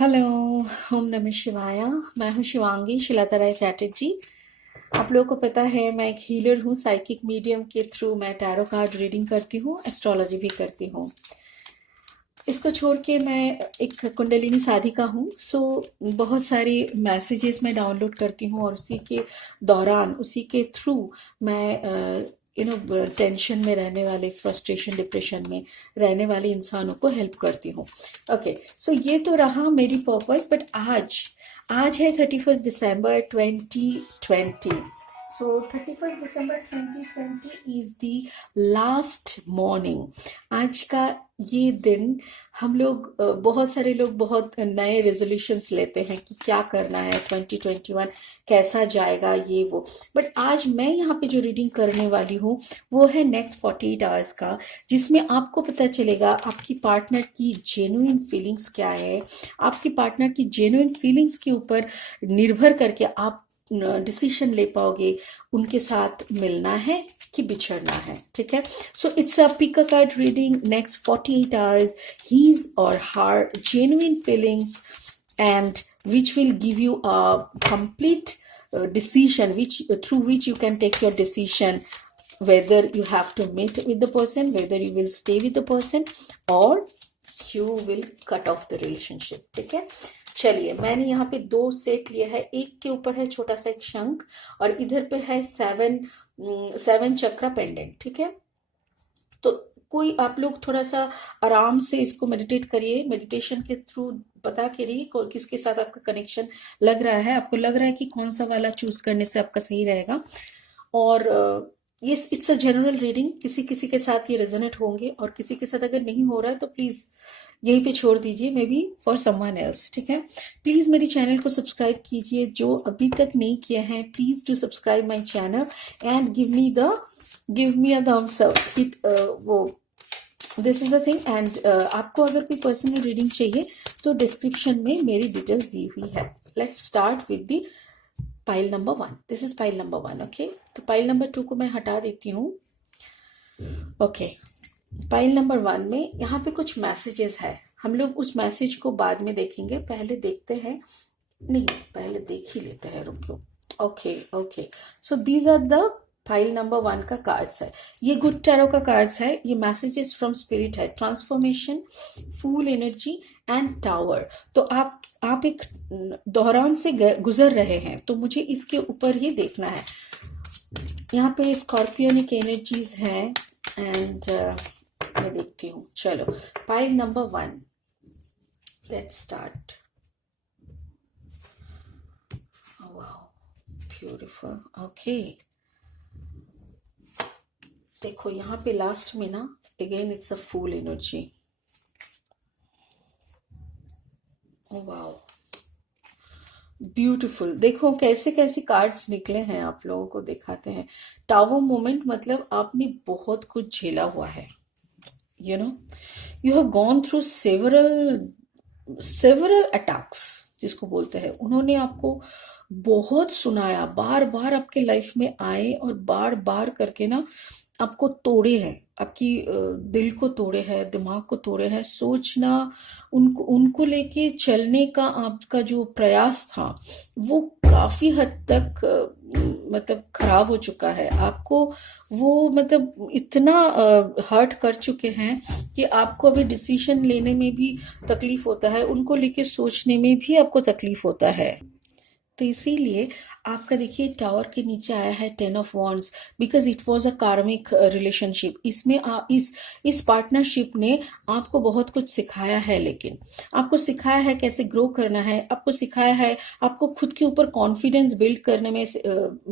Hello. ओम नमः शिवाय। मैं हूँ शिवांगी शिलाता राय चैटर्जी। आप लोगों को पता है मैं एक हीलर हूँ। साइकिक मीडियम के थ्रू मैं टैरो कार्ड रीडिंग करती हूँ, एस्ट्रोलॉजी भी करती हूँ। इसको छोड़ के मैं एक कुंडलिनी साधिका हूँ। बहुत सारे मैसेजेस मैं डाउनलोड करती हूँ और उसी के दौरान, उसी के थ्रू मैं टेंशन में रहने वाले, फ्रस्ट्रेशन, डिप्रेशन में रहने वाले इंसानों को हेल्प करती हूँ। ओके, सो ये तो रहा मेरी पर्पस। बट आज आज है 31 दिसंबर 2020। सो 31 दिसंबर 2020 इज द लास्ट मॉर्निंग। आज का ये दिन हम लोग बहुत सारे लोग बहुत नए रेजोल्यूशंस लेते हैं कि क्या करना है, 2021 कैसा जाएगा, ये वो। बट आज मैं यहाँ पे जो रीडिंग करने वाली हूँ वो है नेक्स्ट 48 आवर्स का, जिसमें आपको पता चलेगा आपकी पार्टनर की जेन्युइन फीलिंग्स क्या है। आपकी पार्टनर की जेन्युइन फीलिंग्स के ऊपर निर्भर करके आप डिसीजन ले पाओगे, उनके साथ मिलना है कि बिछड़ना है। ठीक है, so it's a pick a card reading next 48 hours, his or her genuine feelings, and which will give you a complete decision, which through which you can take your decision whether you have to meet with the person, whether you will stay with the person, or you will cut off the relationship. ठीक है, चलिए मैंने यहाँ पे दो set लिया है। एक के ऊपर है छोटा सा एक शंख और इधर पे है सेवन चक्रा पेंडेंट। ठीक है, तो कोई आप लोग थोड़ा सा आराम से इसको मेडिटेट करिए। मेडिटेशन के थ्रू पता करिए किसके साथ आपका कनेक्शन लग रहा है, आपको लग रहा है कि कौन सा वाला चूज करने से आपका सही रहेगा। और ये इट्स अ जनरल रीडिंग, किसी किसी के साथ ये रेजोनेट होंगे और किसी के साथ अगर नहीं हो रहा है तो प्लीज यहीं पे छोड़ दीजिए, may be for someone else. ठीक है, प्लीज मेरी चैनल को सब्सक्राइब कीजिए। जो अभी तक नहीं किया है please do subscribe my channel and give me a thumbs up, hit वो this is the thing. And आपको अगर कोई पर्सनल रीडिंग चाहिए तो डिस्क्रिप्शन में मेरी डिटेल्स दी हुई है। Let's start with the pile number 1। This is pile number 1। Okay, तो पाइल नंबर 2 को मैं हटा देती हूँ। ओके, पाइल नंबर 1 में यहाँ पे कुछ मैसेजेस है। हम लोग उस मैसेज को बाद में देखेंगे, पहले देखते हैं, नहीं पहले देख ही लेते हैं, रुको। Okay okay, so these are the file number 1 का कार्ड्स है। ये गुड टैरो का कार्ड्स है। ये मैसेजेस फ्रॉम स्पिरिट है, transformation, fool energy and tower. तो आप एक दौरान से गुजर रहे हैं, तो मुझे इसके ऊपर ही देखना है। यहाँ पे स्कॉर्पियनिक एनर्जीज हैं एंड मैं देखती हूँ। चलो pile number 1, let's start. Wow, beautiful. Okay, देखो यहाँ पे लास्ट में ना, again it's a fool energy. Wow, beautiful. देखो कैसे कैसे कार्ड्स निकले हैं, आप लोगों को दिखाते हैं। टावर मोमेंट मतलब आपने बहुत कुछ झेला हुआ है। You know, you have gone through several attacks, जिसको बोलते हैं। उन्होंने आपको बहुत सुनाया, बार बार आपके लाइफ में आए और बार बार करके ना आपको तोड़े हैं, आपकी दिल को तोड़े हैं, दिमाग को तोड़े हैं। सोचना, उनको उनको लेके चलने का आपका जो प्रयास था वो काफी हद तक मतलब खराब हो चुका है। आपको वो मतलब इतना हर्ट कर चुके हैं कि आपको अभी डिसीजन लेने में भी तकलीफ होता है, उनको लेके सोचने में भी आपको तकलीफ होता है। तो इसीलिए आपका देखिए टावर के नीचे आया है 10 of wands, because it was a कार्मिक रिलेशनशिप। इसमें इस पार्टनरशिप ने आपको बहुत कुछ सिखाया है, लेकिन आपको सिखाया है कैसे ग्रो करना है, आपको सिखाया है, आपको खुद के ऊपर कॉन्फिडेंस बिल्ड करने में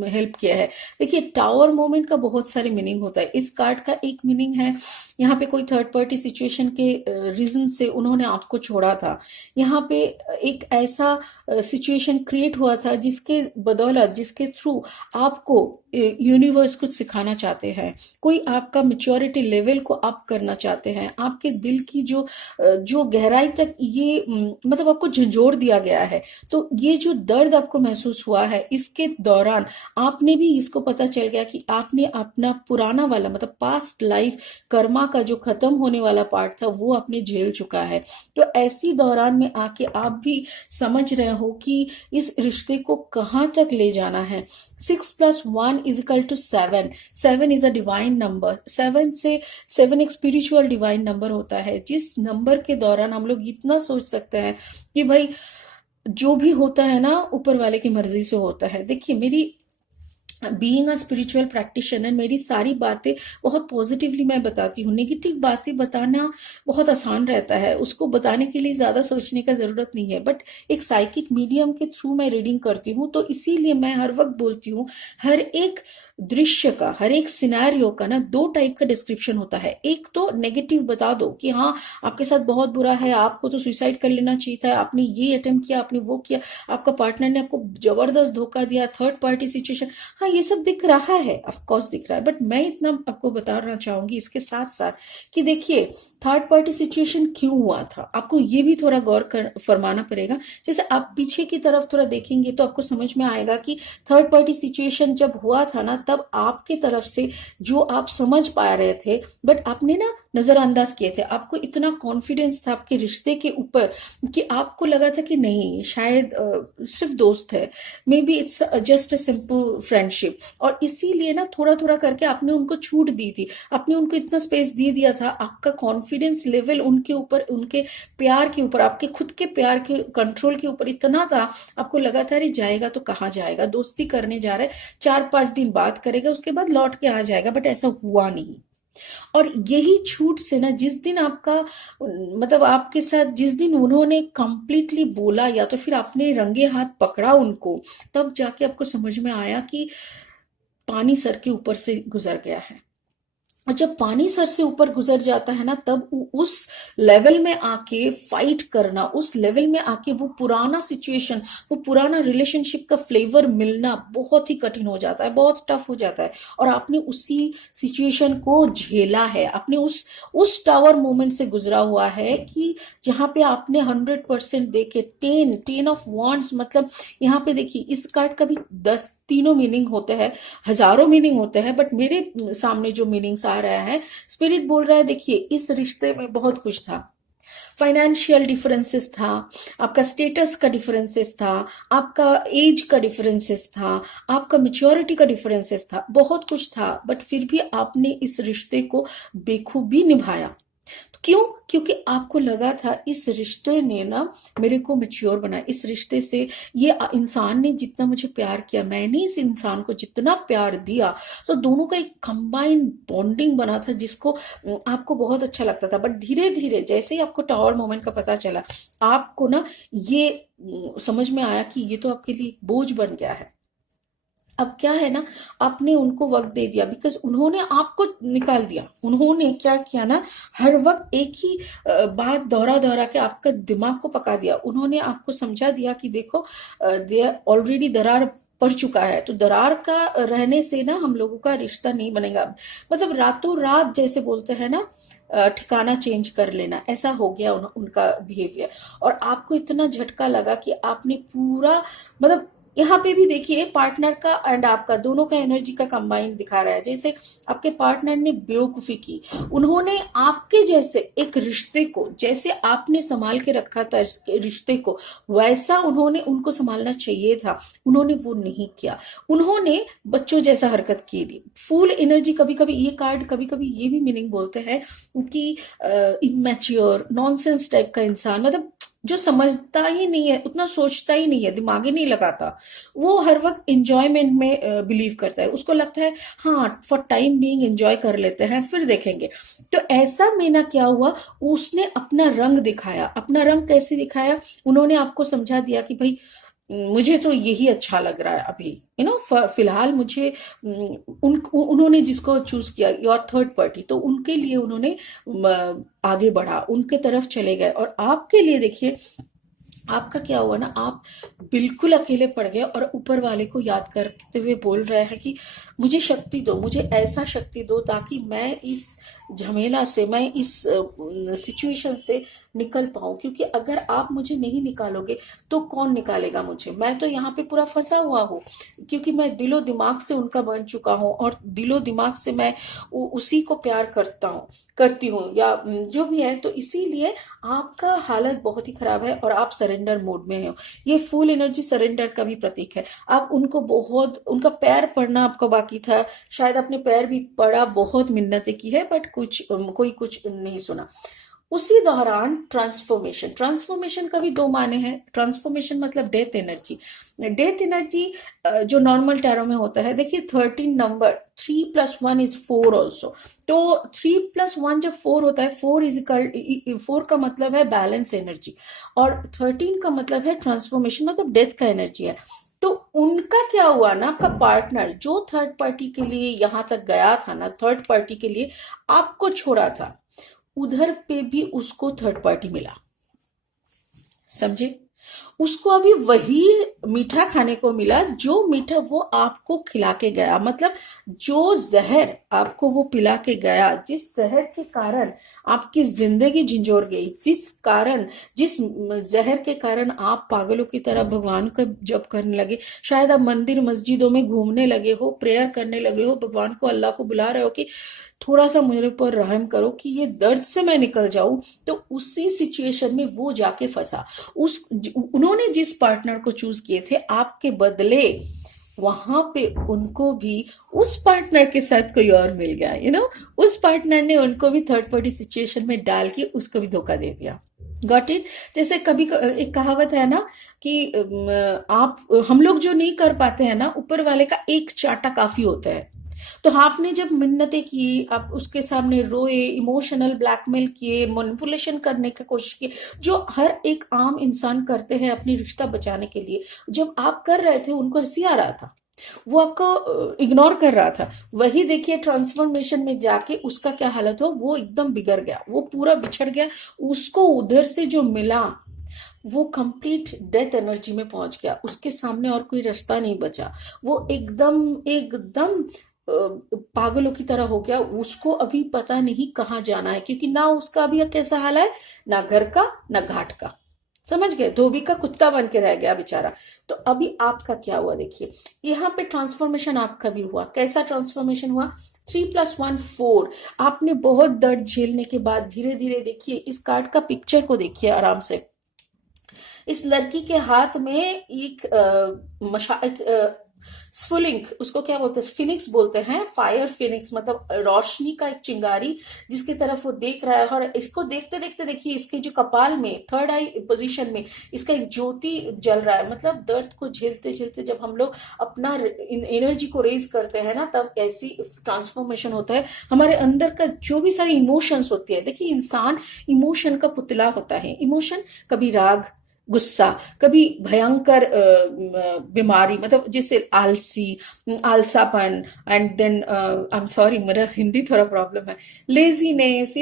हेल्प किया है। देखिए टावर मोमेंट का बहुत सारे मीनिंग होता है। इस कार्ड का एक मीनिंग है, यहाँ पे कोई थर्ड पार्टी सिचुएशन के रीजन से उन्होंने आपको छोड़ा था। यहाँ पे एक ऐसा सिचुएशन क्रिएट हुआ था जिसके बदौलत जिसके थ्रू आपको यूनिवर्स कुछ सिखाना चाहते हैं, कोई आपका मेच्योरिटी लेवल को अप करना चाहते हैं, आपके दिल की जो गहराई तक ये मतलब आपको झंझोर दिया गया है। तो ये जो दर्द आपको महसूस हुआ है, इसके दौरान आपने भी इसको पता चल गया कि आपने अपना पुराना वाला मतलब पास्ट लाइफ कर्मा का जो खत्म होने वाला पार्ट था वो आपने झेल चुका है। तो ऐसी दौरान में आके आप भी समझ रहे हो कि इस रिश्ते को कहाँ तक ले जाना है। 6+1 = 7। 7 इज अ डिवाइन नंबर। 7 एक स्पिरिचुअल डिवाइन नंबर होता है, जिस नंबर के दौरान हम लोग इतना सोच सकते हैं कि भाई जो भी होता है ना ऊपर वाले की मर्जी से होता है। देखिए, मेरी बीइंग अ स्पिरिचुअल प्रैक्टिशनर, मेरी सारी बातें बहुत पॉजिटिवली मैं बताती हूँ। नेगेटिव बातें बताना बहुत आसान रहता है, उसको बताने के लिए ज़्यादा सोचने का ज़रूरत नहीं है। बट एक साइकिक मीडियम के थ्रू मैं रीडिंग करती हूँ, तो इसीलिए मैं हर वक्त बोलती हूँ, हर एक दृश्य का, हर एक सिनेरियो का ना 2 टाइप का डिस्क्रिप्शन होता है। एक तो नेगेटिव बता दो कि हाँ आपके साथ बहुत बुरा है, आपको तो सुसाइड कर लेना चाहिए था, आपने ये अटेम्प्ट किया, आपने वो किया, आपका पार्टनर ने आपको जबरदस्त धोखा दिया, थर्ड पार्टी सिचुएशन। हाँ, ये सब दिख रहा है, ऑफ कोर्स दिख रहा है, बट मैं इतना आपको बताना चाहूंगी इसके साथ साथ कि देखिए थर्ड पार्टी सिचुएशन क्यों हुआ था, आपको ये भी थोड़ा गौर फरमाना पड़ेगा। जैसे आप पीछे की तरफ थोड़ा देखेंगे तो आपको समझ में आएगा कि थर्ड पार्टी सिचुएशन जब हुआ था ना, तब आपके तरफ से जो आप समझ पा रहे थे, बट आपने ना नजरअंदाज किए थे। आपको इतना कॉन्फिडेंस था आपके रिश्ते के ऊपर कि आपको लगा था कि नहीं, शायद सिर्फ दोस्त है, may be it's just a simple friendship. और इसीलिए ना थोड़ा थोड़ा करके आपने उनको छूट दी थी, आपने उनको इतना स्पेस दे दिया था। आपका कॉन्फिडेंस लेवल उनके ऊपर, उनके प्यार के ऊपर, आपके खुद के प्यार के कंट्रोल के ऊपर इतना था, आपको लगा था अरे जाएगा तो कहाँ जाएगा, दोस्ती करने जा रहा है, 4-5 दिन बात करेगा, उसके बाद लौट के आ जाएगा। बट ऐसा हुआ नहीं। और यही छूट से ना, जिस दिन आपका मतलब आपके साथ जिस दिन उन्होंने कंप्लीटली बोला या तो फिर आपने रंगे हाथ पकड़ा उनको, तब जाके आपको समझ में आया कि पानी सर के ऊपर से गुजर गया है। और जब पानी सर से ऊपर गुजर जाता है ना, तब उस लेवल में आके फाइट करना, उस लेवल में आके वो पुराना सिचुएशन, वो पुराना रिलेशनशिप का फ्लेवर मिलना बहुत ही कठिन हो जाता है, बहुत टफ हो जाता है। और आपने उसी सिचुएशन को झेला है, आपने उस टावर मोमेंट से गुजरा हुआ है कि जहां पे आपने 100% देखे। 10 ऑफ वॉन्ड्स, मतलब यहाँ पे देखिए इस कार्ड का भी 10 तीनों मीनिंग होते हैं, हजारों मीनिंग होते हैं, बट मेरे सामने जो मीनिंग्स आ रहा है, स्पिरिट बोल रहा है देखिए इस रिश्ते में बहुत कुछ था। फाइनेंशियल डिफरेंसेस था, आपका स्टेटस का डिफरेंसेस था, आपका एज का डिफरेंसेस था, आपका मेच्योरिटी का डिफरेंसेस था, बहुत कुछ था। बट फिर भी आपने इस रिश्ते को बेखूबी निभाया। क्यों? क्योंकि आपको लगा था इस रिश्ते ने ना मेरे को मैच्योर बनाया, इस रिश्ते से ये इंसान ने जितना मुझे प्यार किया, मैंने इस इंसान को जितना प्यार दिया, तो दोनों का एक कंबाइंड बॉन्डिंग बना था जिसको आपको बहुत अच्छा लगता था। बट धीरे धीरे जैसे ही आपको टावर मोमेंट का पता चला, आपको ना ये समझ में आया कि ये तो आपके लिए बोझ बन गया है। अब क्या है ना, आपने उनको वक्त दे दिया, बिकॉज उन्होंने आपको निकाल दिया। उन्होंने क्या किया ना, हर वक्त एक ही बात दोहरा दोहरा के आपका दिमाग को पका दिया। उन्होंने आपको समझा दिया कि देखो ऑलरेडी दरार पड़ चुका है, तो दरार का रहने से ना हम लोगों का रिश्ता नहीं बनेगा। मतलब रातों रात जैसे बोलते हैं ना, ठिकाना चेंज कर लेना, ऐसा हो गया उनका बिहेवियर। और आपको इतना झटका लगा कि आपने पूरा मतलब यहाँ पे भी देखिए पार्टनर का एंड आपका दोनों का एनर्जी का कंबाइन दिखा रहा है। जैसे आपके पार्टनर ने बेवकूफी की, उन्होंने आपके जैसे एक रिश्ते को, जैसे आपने संभाल के रखा था रिश्ते को, वैसा उन्होंने उनको संभालना चाहिए था, उन्होंने वो नहीं किया। उन्होंने बच्चों जैसा हरकत की थी। फुल एनर्जी, कभी कभी ये कार्ड कभी कभी ये भी मीनिंग बोलते हैं कि इमेच्योर नॉनसेंस टाइप का इंसान, मतलब जो समझता ही नहीं है, उतना सोचता ही नहीं है, दिमाग ही नहीं लगाता, वो हर वक्त एंजॉयमेंट में बिलीव करता है। उसको लगता है हाँ फॉर टाइम बीइंग एंजॉय कर लेते हैं, फिर देखेंगे। तो ऐसा में ना क्या हुआ, उसने अपना रंग दिखाया। अपना रंग कैसे दिखाया? उन्होंने आपको समझा दिया कि भाई मुझे तो यही अच्छा लग रहा है अभी, फिलहाल मुझे उन्होंने जिसको चूज किया योर थर्ड पार्टी, तो उनके लिए उन्होंने आगे बढ़ा, उनके तरफ चले गए। और आपके लिए देखिए आपका क्या हुआ ना, आप बिल्कुल अकेले पड़ गए और ऊपर वाले को याद करते हुए बोल रहे हैं कि मुझे शक्ति दो, मुझे ऐसा शक्ति दो ताकि मैं इस झमेला से, मैं इस सिचुएशन से निकल पाऊं, क्योंकि अगर आप मुझे नहीं निकालोगे तो कौन निकालेगा मुझे। मैं तो यहाँ पे पूरा फंसा हुआ हूँ, क्योंकि मैं दिलो दिमाग से उनका बन चुका हूँ और दिलो दिमाग से मैं उसी को प्यार करती हूँ या जो भी है। तो इसीलिए आपका हालत बहुत ही खराब है और आप सरेंडर मोड में हो। ये फुल एनर्जी सरेंडर का भी प्रतीक है। आप उनको बहुत, उनका पैर पड़ना आपका बाकी था, शायद आपने पैर भी पड़ा, बहुत मिन्नतें की है, बट कोई कुछ नहीं सुना। उसी दौरान ट्रांसफॉर्मेशन, ट्रांसफॉर्मेशन का भी दो माने हैं। ट्रांसफॉर्मेशन मतलब डेथ एनर्जी। डेथ एनर्जी जो नॉर्मल टैरो में होता है, देखिए 13 नंबर, 3+1 इज 4 ऑल्सो। तो 3+1 जब 4 होता है, 4 का मतलब है बैलेंस एनर्जी, और 13 का मतलब है ट्रांसफॉर्मेशन, मतलब डेथ का एनर्जी है। तो उनका क्या हुआ ना, आपका पार्टनर जो थर्ड पार्टी के लिए यहां तक गया था ना, थर्ड पार्टी के लिए आपको छोड़ा था, उधर पे भी उसको थर्ड पार्टी मिला, समझे। उसको अभी वही मीठा खाने को मिला जो मीठा वो आपको खिला के गया, मतलब जो जहर आपको वो पिला के गया, जिस जहर के कारण आपकी जिंदगी झंझोर गई, जिस जहर के कारण आप पागलों की तरह भगवान का जप करने लगे, शायद आप मंदिर मस्जिदों में घूमने लगे हो, प्रेयर करने लगे हो, भगवान को, अल्लाह को बुला रहे हो कि थोड़ा सा मेरे पर रहम करो कि ये दर्द से मैं निकल जाऊं। तो उसी सिचुएशन में वो जाके फंसा। उन्होंने जिस पार्टनर को चूज किए थे आपके बदले, वहां पे उनको भी उस पार्टनर के साथ कोई और मिल गया, उस पार्टनर ने उनको भी थर्ड पार्टी सिचुएशन में डाल के उसको भी धोखा दे दिया। Got it. जैसे कभी एक कहावत है ना कि हम लोग जो नहीं कर पाते हैं ना, ऊपर वाले का एक चाटा काफी होता है। तो आपने जब मिन्नतें की, आप उसके सामने रोए, इमोशनल ब्लैकमेल किए, मैनिपुलेशन करने की कोशिश की, जो हर एक आम इंसान करते हैं अपनी रिश्ता बचाने के लिए, जब आप कर रहे थे उनको हंसी आ रहा था, वो आपको इग्नोर कर रहा था। वही देखिए ट्रांसफॉर्मेशन में जाके उसका क्या हालत हो, वो एकदम बिगड़ गया, वो पूरा बिछड़ गया। उसको उधर से जो मिला वो कंप्लीट डेथ एनर्जी में पहुंच गया, उसके सामने और कोई रास्ता नहीं बचा। वो एकदम एकदम पागलों की तरह हो गया। उसको अभी पता नहीं कहाँ जाना है, क्योंकि ना उसका अभी कैसा हाल है, ना घर का ना घाट का, समझ गए, धोबी का कुत्ता बन के रह गया बेचारा। तो अभी आपका क्या हुआ, देखिए यहाँ पे ट्रांसफॉर्मेशन आपका भी हुआ। कैसा ट्रांसफॉर्मेशन हुआ, 3+1 4। आपने बहुत दर्द झेलने के बाद धीरे धीरे, देखिए इस कार्ड का पिक्चर को देखिए आराम से। इस लड़की के हाथ में एक स्फुलिंग, उसको क्या बोलते हैं, फिनिक्स बोलते हैं, फायर फिनिक्स, मतलब रोशनी का एक चिंगारी जिसकी तरफ वो देख रहा है। और इसको देखते देखते देखिए इसके जो कपाल में, थर्ड आई पोजीशन में इसका एक ज्योति जल रहा है। मतलब दर्द को झेलते झेलते जब हम लोग अपना एनर्जी को रेज करते हैं ना, तब ऐसी ट्रांसफॉर्मेशन होता है। हमारे अंदर का जो भी सारी इमोशंस होती है, देखिए इंसान इमोशन का पुतला होता है। इमोशन कभी राग, गुस्सा, कभी भयंकर बीमारी, मतलब जैसे आलसापन, and then I am sorry मेरा हिंदी थोड़ा प्रॉब्लम है, लेजीनेस,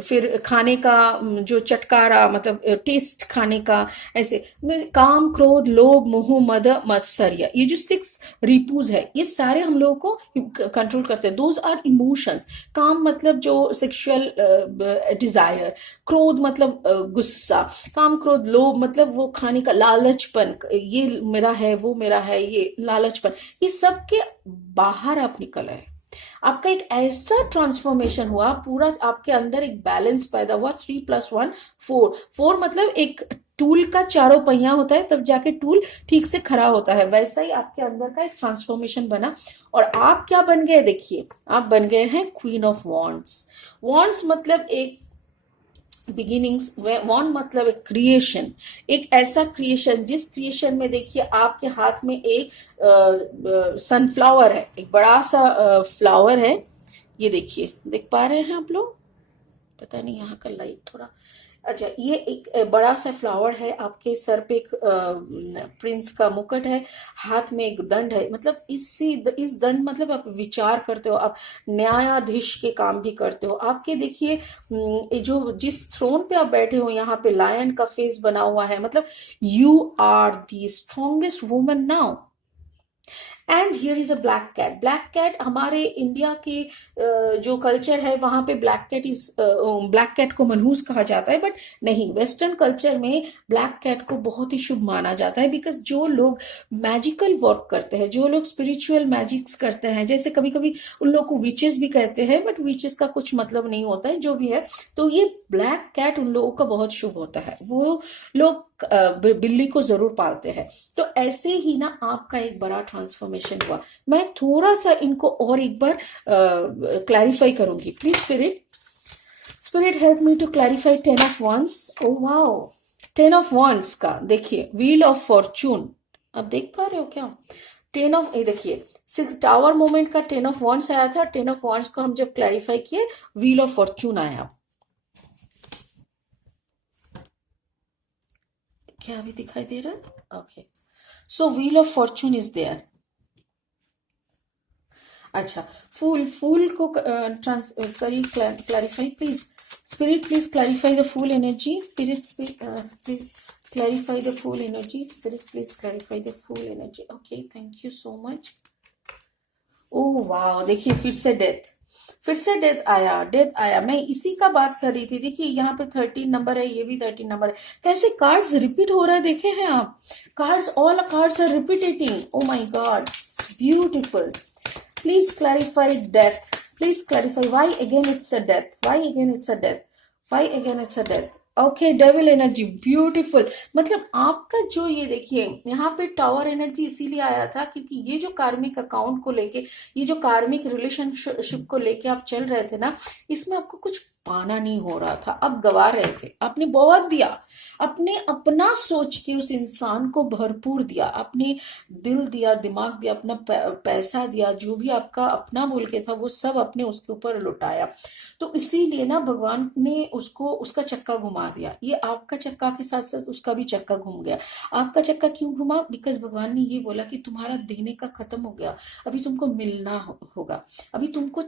फिर खाने का जो चटकारा, मतलब टेस्ट खाने का, ऐसे काम, क्रोध, लोभ, मोह, मद, मत्सर्य, ये जो 6 रिपूज है, ये सारे हम लोगों को कंट्रोल करते हैं। Those are emotions. काम मतलब जो सेक्सुअल डिजायर, क्रोध मतलब गुस्सा, काम क्रोध, लोभ मतलब वो खाने का लालचपन, ये मेरा है, वो मेरा है, ये लालचपन, ये सब के बाहर आप निकल आए। आपका एक ऐसा ट्रांसफॉर्मेशन हुआ, पूरा आपके अंदर एक बैलेंस पैदा हुआ। 3+1 4। 4 मतलब एक टूल का चारों पहिया होता है, तब जाके टूल ठीक से खड़ा होता है। वैसा ही आपके अंदर का एक ट्रांसफॉर्मेशन बना। और आप क्या बन गए, देखिए आप बन गए हैं क्वीन ऑफ वॉन्ड्स। वॉन्ड्स मतलब एक बिगिनिंग्स, वॉन्ड मतलब एक क्रिएशन, एक ऐसा क्रिएशन जिस क्रिएशन में देखिए आपके हाथ में एक सनफ्लावर है, एक बड़ा सा फ्लावर है। ये देखिए, देख पा रहे हैं आप लोग, पता नहीं यहाँ का लाइट थोड़ा, अच्छा, ये एक बड़ा सा फ्लावर है, आपके सर पे एक प्रिंस का मुकुट है, हाथ में एक दंड है, मतलब इस दंड मतलब आप विचार करते हो, आप न्यायाधीश के काम भी करते हो। आपके देखिए ये जो जिस थ्रोन पे आप बैठे हो, यहाँ पे लायन का फेस बना हुआ है, मतलब you are the strongest woman now. And here is a black cat. Black cat हमारे इंडिया के जो कल्चर है वहां पे ब्लैक कैट को मनहूस कहा जाता है, बट नहीं, वेस्टर्न कल्चर में ब्लैक कैट को बहुत ही शुभ माना जाता है। बिकॉज जो लोग मैजिकल वर्क करते हैं, जो लोग स्पिरिचुअल मैजिक्स करते हैं, जैसे कभी कभी उन लोग को विचेस भी कहते हैं, बट विचेस का कुछ मतलब नहीं होता है, जो भी है, तो ये ब्लैक कैट उन लोगों का बहुत शुभ होता है। वो लोग बिल्ली को जरूर पालते हैं। तो ऐसे ही ना आपका एक बड़ा ट्रांसफॉर्मेशन हुआ। मैं थोड़ा सा इनको और एक बार क्लैरिफाई करूंगी। Please spirit help me to clarify 10 of Wands। Oh wow, 10 of Wands का देखिए, व्हील ऑफ फॉर्चून, आप देख पा रहे हो क्या? ये देखिए, सिक्स टावर मोमेंट का 10 of Wands आया था। 10 of Wands को हम जब क्लैरिफाई किए, व्हील ऑफ फॉर्चून आया। क्या अभी दिखाई दे रहा है? Okay, so wheel of fortune is there. अच्छा, फूल को ट्रांस करिए, clarify please. Spirit please clarify the fool energy. Spirit please clarify the fool energy. Spirit please clarify the fool energy. Okay, thank you so much. ओह वाह, देखिए फिर से death आया। मैं इसी का बात कर रही थी। देखिए यहाँ पे 13 नंबर है, ये भी 13 नंबर है। कैसे कार्ड्स रिपीट हो रहा है, देखे हैं आप? All cards are repeating. Oh my god, beautiful. Please clarify death. Please clarify why again it's a death. Why again it's a death? Why again it's a death? Okay, devil energy, beautiful. मतलब आपका जो ये देखिए यहाँ पे tower energy इसीलिए आया था क्योंकि ये जो कार्मिक अकाउंट को लेके, ये जो कार्मिक रिलेशनशिप को लेके आप चल रहे थे ना, इसमें आपको कुछ पाना नहीं हो रहा था, आप गवा रहे थे। आपने बहुत दिया, अपने अपना सोच के उस इंसान को भरपूर दिया, अपने दिल दिया, दिमाग दिया, अपना पैसा दिया, जो भी आपका अपना बोल के था वो सब अपने उसके ऊपर लुटाया। तो इसीलिए ना भगवान ने उसको उसका चक्का घुमा दिया। ये आपका चक्का के साथ साथ उसका भी चक्का घूम गया। आपका चक्का क्यों घुमा? बिकॉज भगवान ने ये बोला कि तुम्हारा देने का खत्म हो गया, अभी तुमको मिलना होगा, अभी तुमको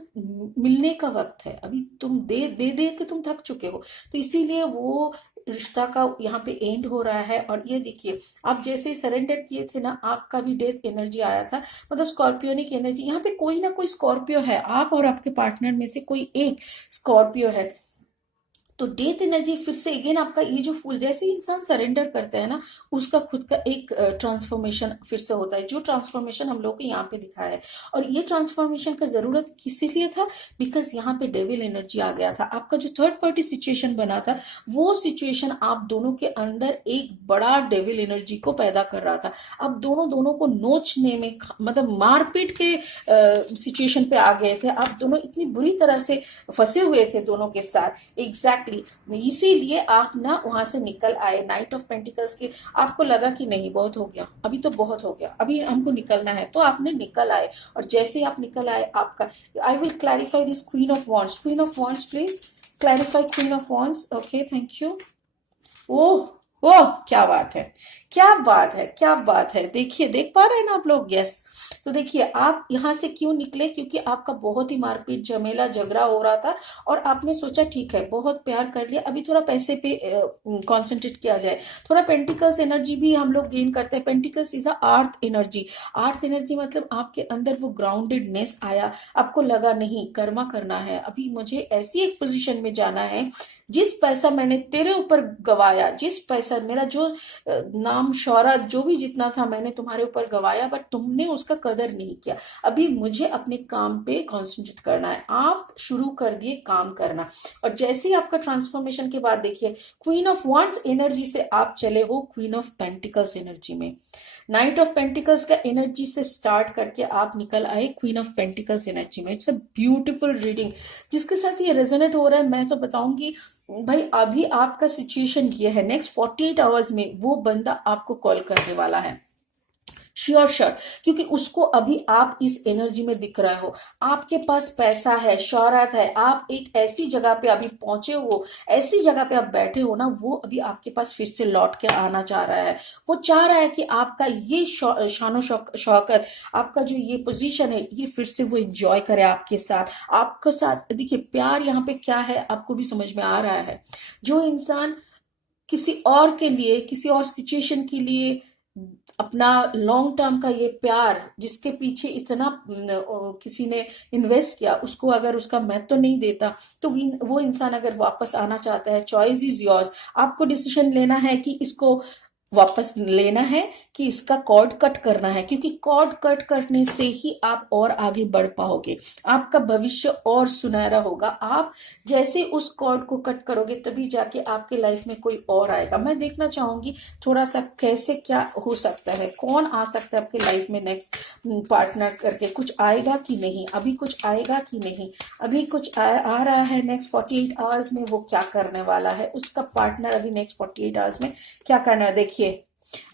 मिलने का वक्त है, अभी तुम दे दे दे के तुम थक चुके हो। तो इसीलिए वो रिश्ता का यहाँ पे एंड हो रहा है। और ये देखिए, आप जैसे सरेंडर किए थे ना, आपका भी डेथ एनर्जी आया था, मतलब स्कॉर्पियोनिक एनर्जी। यहाँ पे कोई ना कोई स्कॉर्पियो है, आप और आपके पार्टनर में से कोई एक स्कॉर्पियो है। तो डेथ एनर्जी फिर से अगेन आपका ये जो फूल, जैसे इंसान सरेंडर करता है ना, उसका खुद का एक ट्रांसफॉर्मेशन फिर से होता है, जो ट्रांसफॉर्मेशन हम लोग को यहाँ पे दिखाया है। और ये ट्रांसफॉर्मेशन का जरूरत किस लिए था? बिकॉज यहाँ पे डेविल एनर्जी आ गया था। आपका जो थर्ड पार्टी सिचुएशन बना था, वो सिचुएशन आप दोनों के अंदर एक बड़ा डेविल एनर्जी को पैदा कर रहा था। आप दोनों को नोचने में, मतलब मारपीट के सिचुएशन पे आ गए थे। आप दोनों इतनी बुरी तरह से फंसे हुए थे दोनों के साथ। एग्जैक्टली इसीलिए आप ना वहां से निकल आए। नाइट ऑफ पेंटिकल्स के आपको लगा कि नहीं, बहुत हो गया, अभी तो बहुत हो गया, अभी हमको निकलना है, तो आपने निकल आए। और जैसे आप निकल आए, आपका I will clarify this queen of wands. Queen of wands please clarify queen of wands. Okay, thank you. ओह ओह, क्या बात है, क्या बात है, क्या बात है। देखिए, देख पा रहे हैं ना आप लोग? यस। तो देखिए, आप यहाँ से क्यों निकले? क्योंकि आपका बहुत ही मारपीट, झमेला, झगड़ा हो रहा था और आपने सोचा ठीक है, बहुत प्यार कर लिया, अभी थोड़ा पैसे पे कंसंट्रेट किया जाए। थोड़ा पेंटिकल्स एनर्जी भी हम लोग गेन करते हैं। Pentacles is earth energy. Earth energy मतलब आपके अंदर वो ग्राउंडेडनेस आया, आपको लगा नहीं, कर्मा करना है, अभी मुझे ऐसी एक पोजीशन में जाना है, जिस पैसा मैंने तेरे ऊपर गवाया, जिस पैसा मेरा जो नाम शौहरत जो भी जितना था मैंने तुम्हारे ऊपर गवाया, बट तुमने उसका कदर नहीं किया। अभी मुझे अपने काम पे कॉन्सेंट्रेट करना है। आप शुरू कर दिए काम करना। और जैसे ही आपका ट्रांसफॉर्मेशन के बाद देखिए, क्वीन ऑफ वॉन्ड्स एनर्जी से आप चले हो क्वीन ऑफ पेंटिकल्स एनर्जी में। नाइट ऑफ पेंटिकल्स का एनर्जी से स्टार्ट करके आप निकल आए क्वीन ऑफ पेंटिकल्स एनर्जी में। It's a beautiful reading. जिसके साथ ये रेजोनेट हो रहा है, मैं तो बताऊंगी भाई, अभी आपका सिचुएशन ये है, नेक्स्ट 48 आवर्स में वो बंदा आपको कॉल करने वाला है। श्योर श्योर, क्योंकि उसको अभी आप इस एनर्जी में दिख रहे हो, आपके पास पैसा है, शौहरत है, आप एक ऐसी जगह पे अभी पहुंचे हो, ऐसी जगह पे आप बैठे हो ना, वो अभी आपके पास फिर से लौट के आना चाह रहा है। वो चाह रहा है कि आपका ये शानो शौकत, आपका जो ये पोजीशन है, ये फिर से वो एंजॉय करे आपके साथ। आपके साथ देखिए, प्यार यहाँ पे क्या है आपको भी समझ में आ रहा है। जो इंसान किसी और के लिए, किसी और सिचुएशन के लिए अपना लॉन्ग टर्म का ये प्यार, जिसके पीछे इतना किसी ने इन्वेस्ट किया, उसको अगर उसका महत्व तो नहीं देता, तो वो इंसान अगर वापस आना चाहता है, चॉइस इज योर्स। आपको डिसीजन लेना है कि इसको वापस लेना है कि इसका कॉर्ड कट करना है, क्योंकि कॉर्ड कट करने से ही आप और आगे बढ़ पाओगे, आपका भविष्य और सुनहरा होगा। आप जैसे उस कॉर्ड को कट करोगे तभी जाके आपके लाइफ में कोई और आएगा। मैं देखना चाहूंगी थोड़ा सा कैसे क्या हो सकता है, कौन आ सकता है आपके लाइफ में नेक्स्ट पार्टनर करके, कुछ आएगा कि नहीं, अभी कुछ आएगा कि नहीं, अभी कुछ आ रहा है नेक्स्ट 48 आवर्स में, वो क्या करने वाला है, उसका पार्टनर अभी नेक्स्ट 48 आवर्स में क्या करना है। देखिए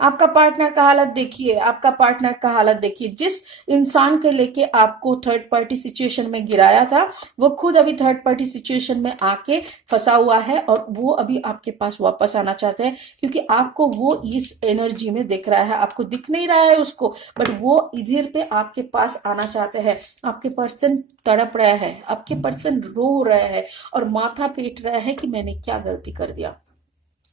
आपका पार्टनर का हालत देखिए, आपका पार्टनर का हालत देखिए। जिस इंसान के लेके आपको थर्ड पार्टी सिचुएशन में गिराया था, वो खुद अभी थर्ड पार्टी सिचुएशन में आके फंसा हुआ है, और वो अभी आपके पास वापस आना चाहता है, क्योंकि आपको वो इस एनर्जी में दिख रहा है, आपको दिख नहीं रहा है उसको, बट वो इधर पे आपके पास आना चाहते हैं। आपके पर्सन तड़प रहा है, आपके पर्सन रो रहा है और माथा पीट रहा है कि मैंने क्या गलती कर दिया,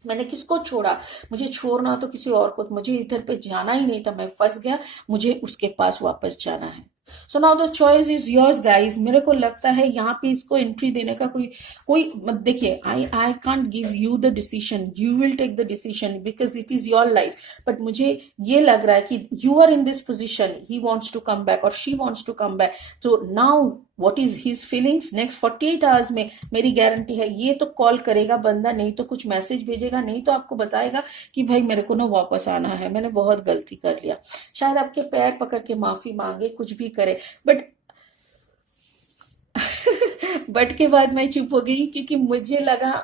मैंने किसको छोड़ा, मुझे छोड़ना तो किसी और को, मुझे इधर पे जाना ही नहीं था, मैं फंस गया, मुझे उसके पास वापस जाना है। So now the choice is yours guys. मेरे को लगता है यहाँ पे इसको एंट्री देने का कोई कोई देखिए, I can't give you the decision, you will take the decision because it is your life, but मुझे ये लग रहा है कि you are in this position, he wants to come back और she wants to come back. तो now what is his feelings, next 48 hours में मेरी गारंटी है ये तो कॉल करेगा बंदा, नहीं तो कुछ मैसेज भेजेगा, नहीं तो आपको बताएगा कि भाई मेरे को ना वापस आना है, मैंने बहुत गलती कर लिया। शायद आपके पैर पकड़ के माफी मांगे, कुछ भी करे, बट बट के बाद मैं चुप हो गई, क्योंकि मुझे लगा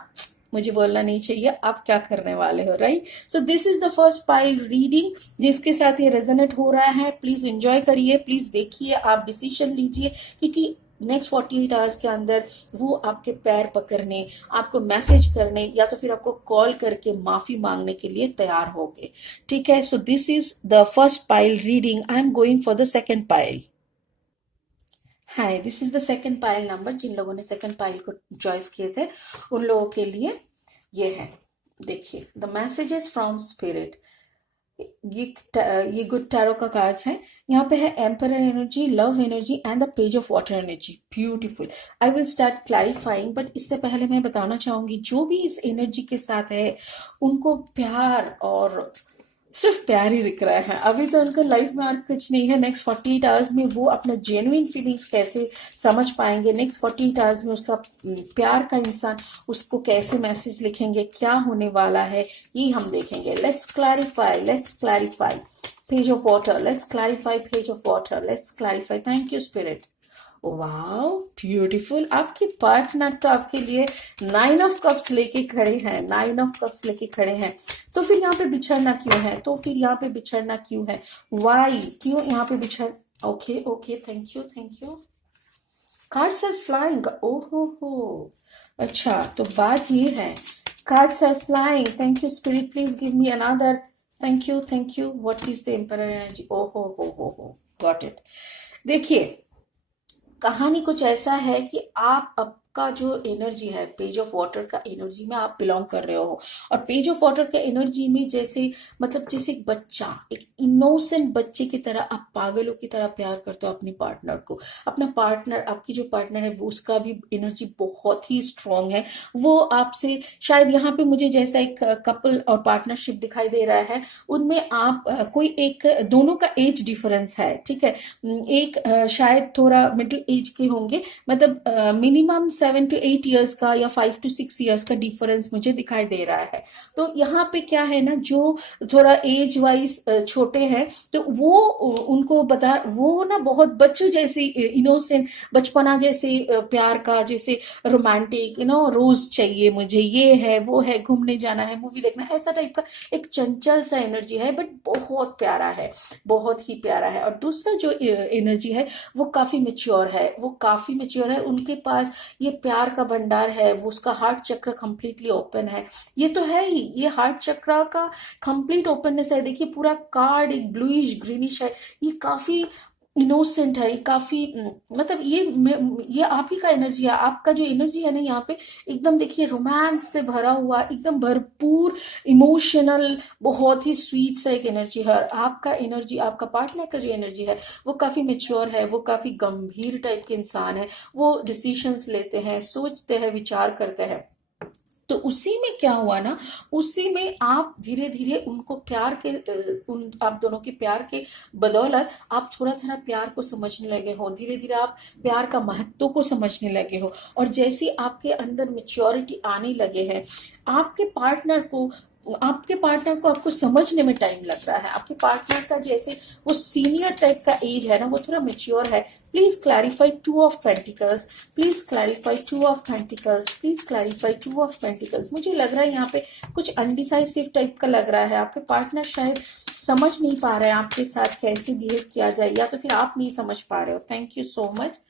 मुझे बोलना नहीं चाहिए, आप क्या करने वाले हो, right. So this is the first pile reading जिसके साथ ये रेजोनेट हो रहा है। प्लीज एंजॉय करिए, प्लीज देखिए, आप डिसीजन लीजिए, क्योंकि नेक्स्ट 48 आवर्स के अंदर वो आपके पैर पकड़ने, आपको मैसेज करने, या तो फिर आपको कॉल करके माफी मांगने के लिए तैयार होंगे, ठीक है। So this is the first pile reading. I am going for the second pile. Hi, this is the second pile number. जिन लोगों ने सेकेंड पाइल को चॉइस किए थे उन लोगों के लिए ये है। देखिए, द मैसेजेस फ्रॉम स्पिरिट, ये गुड टैरो का कार्ड्स है। यहाँ पे है emperor energy, love energy and the page of water energy. Beautiful. I will start clarifying, but इससे पहले मैं बताना चाहूंगी जो भी इस एनर्जी के साथ है उनको प्यार और सिर्फ प्यार ही दिख रहा है। अभी तो उनको लाइफ में और कुछ नहीं है। नेक्स्ट 48 आवर्स में वो अपना जेन्युइन फीलिंग्स कैसे समझ पाएंगे, नेक्स्ट 48 आवर्स में उसका प्यार का इंसान उसको कैसे मैसेज लिखेंगे, क्या होने वाला है, ये हम देखेंगे। Let's clarify, let's clarify page of water, let's clarify page of water, let's clarify. Thank you spirit. Wow, beautiful. आपके पार्टनर तो आपके लिए 9 ऑफ कप्स लेके खड़े हैं, 9 ऑफ कप्स लेके खड़े हैं। तो फिर यहाँ पे बिछड़ना क्यों है, तो फिर यहाँ पे बिछड़ना क्यों है, वाई, क्यों यहाँ पे बिछड़। Okay okay, thank you thank you. Cards are flying, ओहो, अच्छा तो बात ये है, cards are flying. Thank you spirit, please give me another. Thank you thank you. What is the emperor energy, ओहो हो, गॉट इट। देखिए, कहानी कुछ ऐसा है कि आप आपका जो एनर्जी है, पेज ऑफ वाटर का एनर्जी में आप बिलोंग कर रहे हो, और पेज ऑफ वाटर का एनर्जी में जैसे मतलब जैसे एक बच्चा, एक इनोसेंट बच्चे की तरह आप पागलों की तरह प्यार करते हो अपने पार्टनर को। अपना पार्टनर, आपकी जो पार्टनर है वो, उसका भी एनर्जी बहुत ही स्ट्रांग है। वो आपसे शायद यहाँ पे मुझे जैसा एक कपल और पार्टनरशिप दिखाई दे रहा है, उनमें आप कोई एक, दोनों का एज डिफरेंस है, ठीक है। एक शायद थोड़ा मिडिल एज के होंगे, मतलब मिनिमम 7 to 8 ईयर्स का या 5 to 6 ईयर्स का डिफरेंस मुझे दिखाई दे रहा है। तो यहाँ पे क्या है ना, जो थोड़ा एज वाइज छोटे हैं तो वो उनको बता, वो ना बहुत बच्चों जैसी इनोसेंट, बचपना जैसे प्यार का, जैसे रोमांटिक रोज चाहिए मुझे, ये है वो है, घूमने जाना है, मूवी देखना, ऐसा टाइप का एक चंचल सा एनर्जी है, बट बहुत प्यारा है, बहुत ही प्यारा है। और दूसरा जो एनर्जी है वो काफी मेच्योर है, वो काफी मेच्योर है, उनके पास ये प्यार का भंडार है, वो उसका हार्ट चक्र कंप्लीटली ओपन है। ये तो है ही, ये हार्ट चक्र का कंप्लीट ओपननेस है। देखिए पूरा कार्ड एक ब्लूइश ग्रीनिश है, ये काफी इनोसेंट है, ये काफी मतलब ये आप ही का एनर्जी है। आपका जो एनर्जी है ना यहाँ पे एकदम देखिए रोमांस से भरा हुआ, एकदम भरपूर इमोशनल, बहुत ही स्वीट सा एक एनर्जी है। और आपका एनर्जी, आपका पार्टनर का जो एनर्जी है वो काफी मेच्योर है, वो काफी गंभीर टाइप के इंसान है, वो डिसीजंस लेते हैं, सोचते हैं, विचार करते हैं। तो उसी में क्या हुआ ना, उसी में आप धीरे धीरे उनको प्यार के आप दोनों के प्यार के बदौलत आप थोड़ा थोड़ा प्यार को समझने लगे हो, धीरे धीरे आप प्यार का महत्व को समझने लगे हो। और जैसे आपके अंदर मेच्योरिटी आने लगे हैं, आपके पार्टनर को आपको समझने में टाइम लग रहा है। आपके पार्टनर का जैसे वो सीनियर टाइप का एज है ना, वो थोड़ा मेच्योर है। Please clarify 2 of pentacles, please clarify 2 of pentacles, please clarify 2 of pentacles. मुझे लग रहा है यहाँ पे कुछ अनडिसाइसिव टाइप का लग रहा है। आपके पार्टनर शायद समझ नहीं पा रहे हैं आपके साथ कैसे बिहेव किया जाए, या तो फिर आप नहीं समझ पा रहे हो। Thank you so much.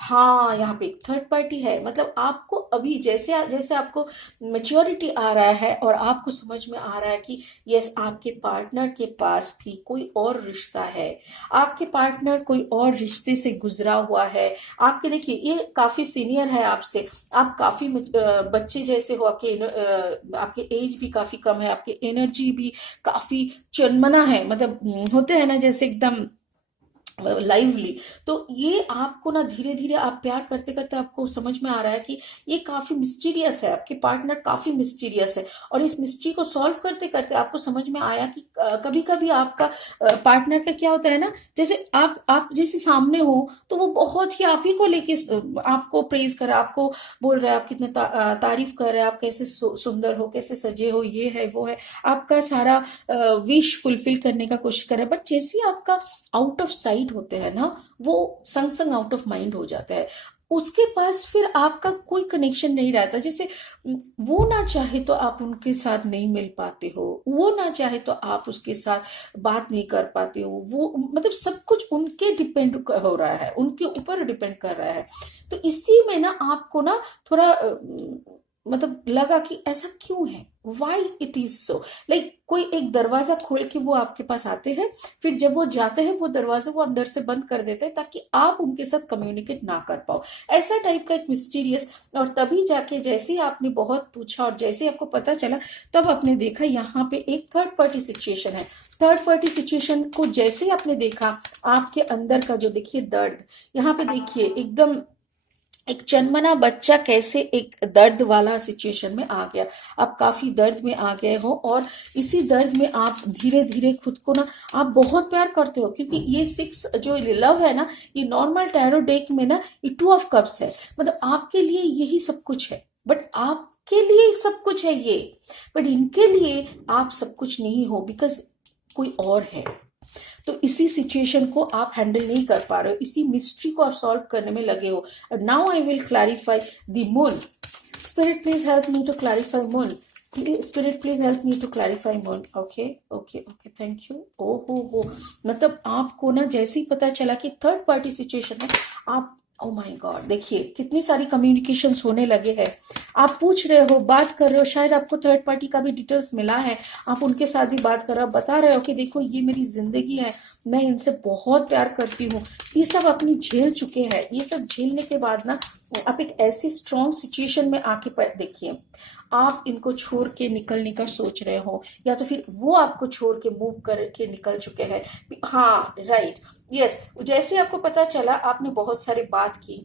हाँ, यहाँ पे एक थर्ड पार्टी है, मतलब आपको अभी जैसे जैसे आपको मेच्योरिटी आ रहा है और आपको समझ में आ रहा है कि यस, आपके पार्टनर के पास भी कोई और रिश्ता है, आपके पार्टनर कोई और रिश्ते से गुजरा हुआ है। आपके देखिए ये काफी सीनियर है आपसे, आप काफी बच्चे जैसे हो, आपके एज भी काफी कम है, आपकी एनर्जी भी काफी चनमना है, मतलब होते हैं ना जैसे एकदम लाइवली। तो ये आपको ना धीरे धीरे आप प्यार करते करते आपको समझ में आ रहा है कि ये काफी मिस्टीरियस है, आपके पार्टनर काफी मिस्टीरियस है। और इस मिस्ट्री को सॉल्व करते करते आपको समझ में आया कि कभी कभी आपका पार्टनर का क्या होता है ना, जैसे आप जैसे सामने हो तो वो बहुत ही आप ही को लेके आपको प्रेज कर रहा है, आपको बोल रहा है, आप कितने तारीफ कर रहे हैं, आप कैसे सुंदर हो, कैसे सजे हो, ये है वो है, आपका सारा विश फुलफिल करने का कोशिश कर रहा है। बट जैसे ही आपका आउट ऑफ साइट होते हैं ना, वो संग संग आउट ऑफ माइंड हो जाता है। उसके पास फिर आपका कोई कनेक्शन नहीं रहता। जैसे वो ना चाहे तो आप उनके साथ नहीं मिल पाते हो, वो ना चाहे तो आप उसके साथ बात नहीं कर पाते हो, वो मतलब सब कुछ उनके डिपेंड हो रहा है, उनके ऊपर डिपेंड कर रहा है। तो इसी में ना आपको ना थोड़ा मतलब लगा कि ऐसा क्यों है, why it is so. Like कोई एक दरवाजा खोल के वो आपके पास आते हैं, फिर जब वो जाते हैं वो दरवाजा वो अंदर से बंद कर देते हैं ताकि आप उनके साथ कम्युनिकेट ना कर पाओ, ऐसा टाइप का एक मिस्टीरियस। और तभी जाके जैसे ही आपने बहुत पूछा और जैसे ही आपको पता चला, तब आपने देखा यहाँ पे एक थर्ड पार्टी सिचुएशन है। थर्ड पार्टी सिचुएशन को जैसे ही आपने देखा, आपके अंदर का जो देखिए दर्द, यहाँ पे देखिए एकदम एक चनमना बच्चा कैसे एक दर्द वाला सिचुएशन में आ गया। आप काफी दर्द में आ गए हो और इसी दर्द में आप धीरे धीरे खुद को ना, आप बहुत प्यार करते हो, क्योंकि ये 6 जो लव है ना, ये नॉर्मल टैरो डेक में ना ये 2 ऑफ कप्स है। मतलब आपके लिए यही सब कुछ है, बट आपके लिए सब कुछ है ये, बट इनके लिए आप सब कुछ नहीं हो, बिकॉज कोई और है। तो इसी सिचुएशन को आप हैंडल नहीं कर पा रहे हो, इसी मिस्ट्री को आप सॉल्व करने में लगे हो। Now I will clarify the moon. Spirit please help me to clarify moon. Spirit please help me to clarify moon. Okay okay okay, thank you. ओ हो, मतलब आपको ना जैसे ही पता चला कि थर्ड पार्टी सिचुएशन है, आप ओ माय गॉड, देखिए कितनी सारी कम्युनिकेशंस होने लगे हैं। आप पूछ रहे हो, बात कर रहे हो, शायद आपको थर्ड पार्टी का भी डिटेल्स मिला है, आप उनके साथ भी बात कर रहे हो, बता रहे हो कि देखो ये मेरी जिंदगी है, मैं इनसे बहुत प्यार करती हूँ। ये सब अपनी झेल चुके हैं, ये सब झेलने के बाद ना आप एक ऐसी स्ट्रॉन्ग सिचुएशन में आके देखिए, आप इनको छोड़ के निकलने का सोच रहे हो, या तो फिर वो आपको छोड़ के मूव करके निकल चुके हैं। हाँ राइट, यस। जैसे आपको पता चला, आपने बहुत सारी बात की,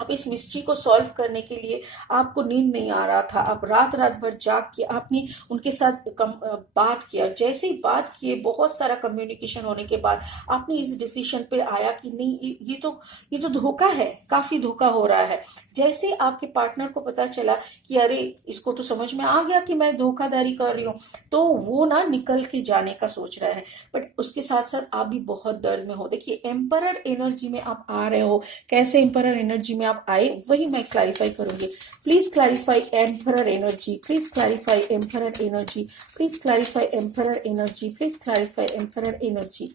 अब इस मिस्ट्री को सॉल्व करने के लिए आपको नींद नहीं आ रहा था, आप रात रात भर जाग के आपने उनके साथ बात किया। जैसे ही बात किए, बहुत सारा कम्युनिकेशन होने के बाद आपने इस डिसीजन पे आया कि नहीं, ये तो धोखा है, काफी धोखा हो रहा है। जैसे आपके पार्टनर को पता चला कि अरे इसको तो समझ में आ गया कि मैं धोखाधड़ी कर रही हूँ, तो वो ना निकल के जाने का सोच रहा है। बट उसके साथ साथ आप भी बहुत दर्द में हो। देखिए, एम्परर एनर्जी में आप आ रहे हो। कैसे एम्परर एनर्जी में आप आए, वही मैं क्लैरिफाई करूंगी। Please clarify emperor energy, please clarify emperor energy, please clarify emperor energy, please clarify emperor energy.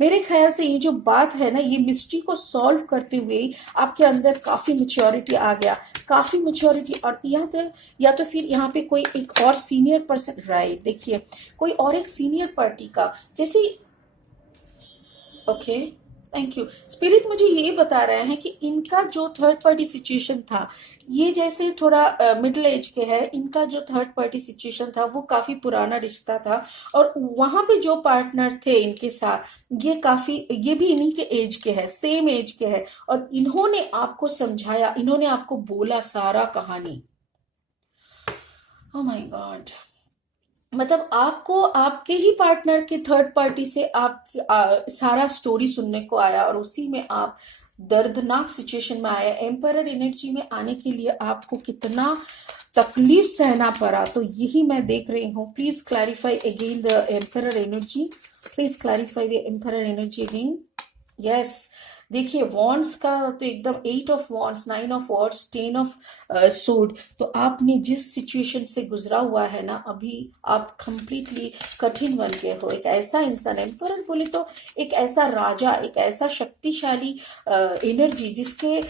मेरे ख्याल से ये जो बात है ना, ये मिस्ट्री को सॉल्व करते हुए आपके अंदर काफी मेच्योरिटी आ गया, काफी मेच्योरिटी। और या तो फिर यहाँ पे कोई एक और सीनियर पर्सन, राइट, देखिए कोई और एक सीनियर पार्टी का, जैसे ओके, थैंक यू स्पिरिट। मुझे ये बता रहे हैं कि इनका जो थर्ड पार्टी सिचुएशन था, ये जैसे थोड़ा मिडिल एज के है, इनका जो थर्ड पार्टी सिचुएशन था वो काफी पुराना रिश्ता था, और वहां पे जो पार्टनर थे इनके साथ, ये भी इन्हीं के एज के है, सेम एज के है, और इन्होंने आपको समझाया, इन्होंने आपको बोला सारा कहानी। ओह माय गॉड, मतलब आपको आपके ही पार्टनर के थर्ड पार्टी से सारा स्टोरी सुनने को आया, और उसी में आप दर्दनाक सिचुएशन में आए। एम्परर एनर्जी में आने के लिए आपको कितना तकलीफ सहना पड़ा, तो यही मैं देख रही हूँ। Please clarify again the emperor energy, please clarify the emperor energy again. Yes, देखिए वॉन्ड्स का तो एकदम 8 of wands, 9 of wands, 10 of सोड। तो आपने जिस सिचुएशन से गुजरा हुआ है ना, अभी आप कंप्लीटली कठिन बन गए हो। एक ऐसा इंसान, एम्परर बोले तो एक ऐसा राजा, एक ऐसा शक्तिशाली एनर्जी जिसके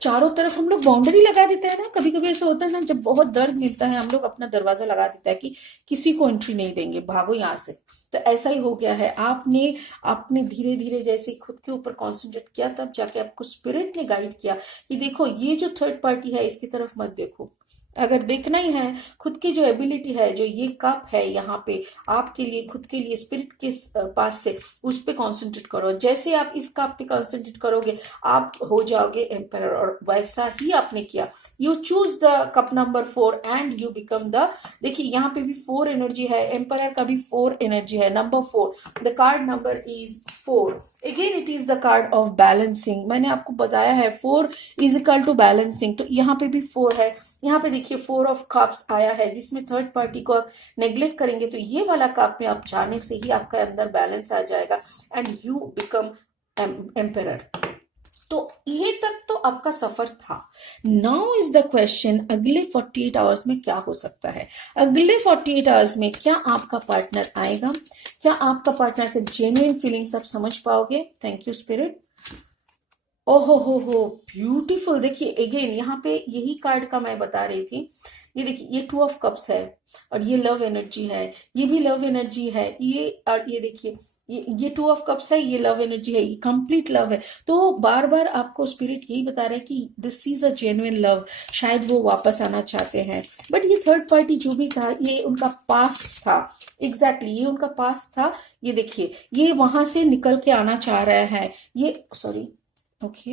चारों तरफ हम लोग बाउंड्री लगा देते हैं ना। कभी कभी ऐसा होता है ना, जब बहुत दर्द मिलता है, हम लोग अपना दरवाजा लगा देता है कि किसी को एंट्री नहीं देंगे, भागो यहाँ से। तो ऐसा ही हो गया है। आपने धीरे धीरे जैसे खुद के ऊपर कॉन्सेंट्रेट किया, तब जाके आपको स्पिरिट ने गाइड किया कि देखो, ये जो थर्ड पार्टी है इसकी तरफ मत देखो। अगर देखना ही है, खुद की जो एबिलिटी है, जो ये कप है यहाँ पे आपके लिए, खुद के लिए, स्पिरिट के पास से उस पे कॉन्सेंट्रेट करो। जैसे आप इस कप पे कॉन्सेंट्रेट करोगे, आप हो जाओगे एम्परर, और वैसा ही आपने किया। You choose the cup number 4 and you become the, देखिए यहाँ पे भी 4 एनर्जी है, एम्परर का भी 4 एनर्जी है, number 4, the card number is 4। Again it is the card of balancing. मैंने आपको बताया है 4 इज इक्वल टू बैलेंसिंग, तो यहाँ पे भी 4 है। यहाँ पे देखिए 4 ऑफ कप्स आया है, जिसमें थर्ड पार्टी को आप नेग्लेक्ट करेंगे तो ये वाला कप में आप जाने से ही आपका अंदर बैलेंस आ जाएगा, एंड यू बिकम एम्परर। तो ये तक तो आपका सफर था। नाउ इज द क्वेश्चन, अगले 48 आवर्स में क्या हो सकता है? अगले 48 आवर्स में क्या आपका पार्टनर आएगा? क्या आपका पार्टनर के जेन्युइन फीलिंग्स आप समझ पाओगे? Thank you spirit. ओहो हो, ब्यूटीफुल। देखिए अगेन यहाँ पे यही कार्ड का मैं बता रही थी। ये देखिए, ये 2 ऑफ कप्स है, और ये लव एनर्जी है, ये भी लव एनर्जी है, और ये देखिए ये 2 ऑफ कप्स है, ये लव एनर्जी है, ये कंप्लीट लव है। तो बार बार आपको स्पिरिट यही बता रहा है कि this is a genuine love, शायद वो वापस आना चाहते हैं। बट ये थर्ड पार्टी जो भी था, ये उनका पास्ट था। एग्जैक्टली ये उनका पास्ट था। ये देखिए, ये वहां से निकल के आना चाह रहा है। ये सॉरी, ओके,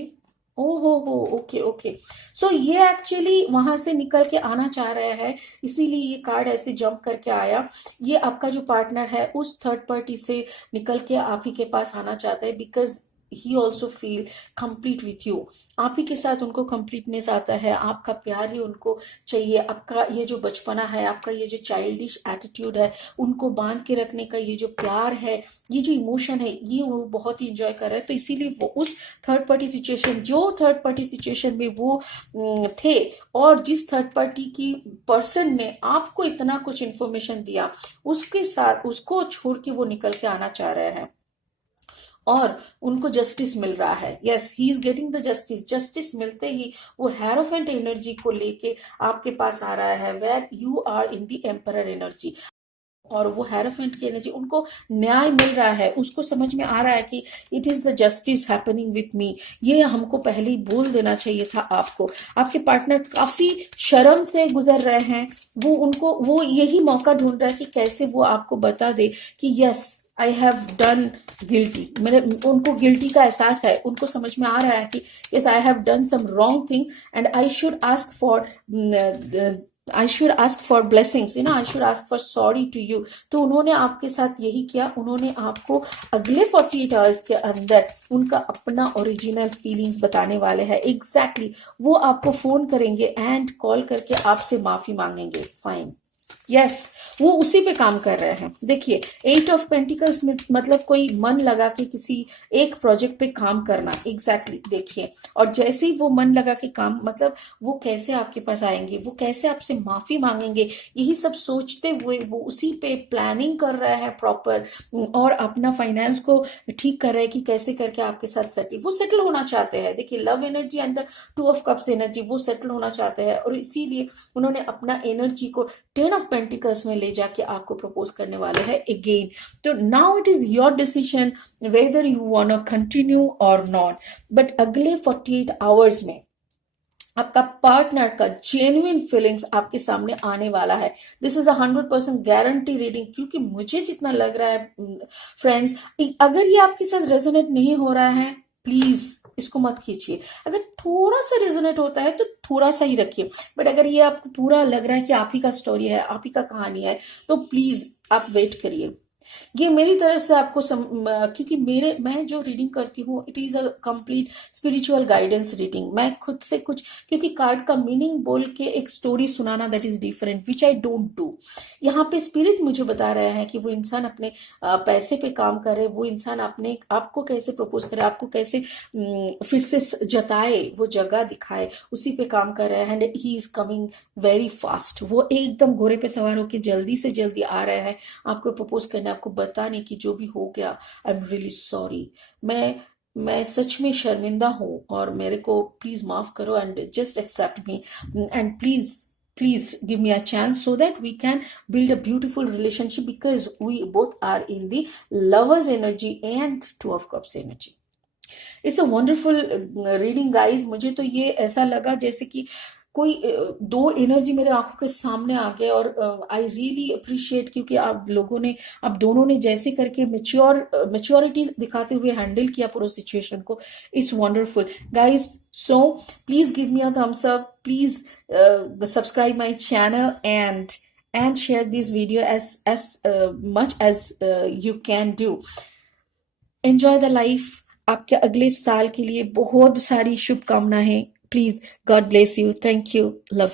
ओहो ओके ओके। सो ये एक्चुअली वहां से निकल के आना चाह रहा है, इसीलिए ये कार्ड ऐसे जंप करके आया। ये आपका जो पार्टनर है उस थर्ड पार्टी से निकल के आप ही के पास आना चाहता है, because he also feel complete with you. आप ही के साथ उनको कंप्लीटनेस आता है, आपका प्यार ही उनको चाहिए। आपका ये जो बचपना है, आपका ये जो चाइल्डिश एटीट्यूड है, उनको बांध के रखने का ये जो प्यार है, ये जो इमोशन है, ये वो बहुत ही इंजॉय कर रहे हैं। तो इसीलिए वो उस थर्ड पार्टी सिचुएशन में वो थे, और जिस थर्ड पार्टी की पर्सन ने आपको इतना कुछ इंफॉर्मेशन दिया, उसके साथ उसको छोड़ के वो निकल के आना चाह रहे हैं, और उनको जस्टिस मिल रहा है। Yes, he is getting the justice मिलते ही वो हेरोफेंट एनर्जी को लेके आपके पास आ रहा है, where you are in the emperor energy. और वो हेरोफेंट की एनर्जी, उनको न्याय मिल रहा है, उसको समझ में आ रहा है कि it is the justice happening with me. ये हमको पहले ही बोल देना चाहिए था आपको। आपके पार्टनर काफी शर्म से गुजर रहे हैं, वो यही मौका ढूंढ रहा है कि कैसे वो आपको बता दे कि yes, I have done guilty, मेरे उनको गिल्टी का एहसास है, उनको समझ में आ रहा है कि yes I have done some wrong thing and I should ask for blessings, I should ask for sorry to you. तो उन्होंने आपके साथ यही किया, उन्होंने आपको अगले 48 आवर्स के अंदर उनका अपना ओरिजिनल फीलिंग्स बताने वाले हैं। एग्जैक्टली वो आपको फोन करेंगे एंड कॉल करके आपसे माफी मांगेंगे। फाइन, यस वो उसी पे काम कर रहे हैं। देखिए 8 ऑफ पेंटिकल्स में मतलब कोई मन लगा के किसी एक प्रोजेक्ट पे काम करना। एग्जैक्टली देखिए, और जैसे ही वो मन लगा के काम, मतलब वो कैसे आपके पास आएंगे, वो कैसे आपसे माफी मांगेंगे, यही सब सोचते हुए वो उसी पे प्लानिंग कर रहे हैं प्रॉपर, और अपना फाइनेंस को ठीक कर रहे हैं कि कैसे करके आपके साथ वो सेटल होना चाहते हैं। देखिए love energy and the 2 of cups energy, वो सेटल होना चाहते हैं, और इसीलिए उन्होंने अपना एनर्जी को 10 ऑफ पेंटिकल्स में ले जाके आपको प्रपोज करने वाले हैं अगेन। तो now it is your decision whether you want to continue और नॉट। बट अगले 48 आवर्स में आपका पार्टनर का जेन्युइन फीलिंग्स आपके सामने आने वाला है। दिस इज 100% गारंटी रीडिंग, क्योंकि मुझे जितना लग रहा है फ्रेंड्स, अगर ये आपके साथ रेजोनेट नहीं हो रहा है प्लीज इसको मत खींचिए। अगर थोड़ा सा रेजोनेट होता है तो थोड़ा सा ही रखिए, बट अगर ये आपको पूरा लग रहा है कि आप ही का स्टोरी है, आप ही का कहानी है, तो प्लीज आप वेट करिए। ये मेरी तरफ से आपको क्योंकि मैं जो रीडिंग करती हूँ it is a complete spiritual guidance reading. मैं खुद से कुछ, क्योंकि कार्ड का मीनिंग बोल के एक स्टोरी सुनाना that is different, which I don't do. यहाँ पे स्पिरिट मुझे बता रहे हैं कि वो इंसान अपने पैसे पे काम करे, वो इंसान अपने आपको कैसे प्रपोज करे, आपको कैसे फिर से जताए, वो जगह दिखाए, उसी पे काम कर रहे हैं। And he is coming very fast, वो एकदम घोड़े पे सवार होकर जल्दी से जल्दी आ रहे हैं आपको प्रपोज करने, आपको बताने की जो भी हो गया आई एम रियली सॉरी, मैं सच में शर्मिंदा हूँ और मेरे को प्लीज माफ करो and just accept me and please give me a chance so that we can build a beautiful relationship, because we both are in the lovers energy and 2 of cups energy. It's a wonderful reading guys। मुझे तो ये ऐसा लगा जैसे कि कोई दो energy मेरे आंखों के सामने आ गए, और आई रियली अप्रिशिएट, क्योंकि आप दोनों ने जैसे करके मेच्योरिटी दिखाते हुए हैंडल किया पूरा सिचुएशन को। It's wonderful guys. So please give me a thumbs up, please subscribe my channel and share this video as much as you can do. Enjoy the life। आपके अगले साल के लिए बहुत सारी शुभकामनाएं। Please, God bless you, thank you, love you.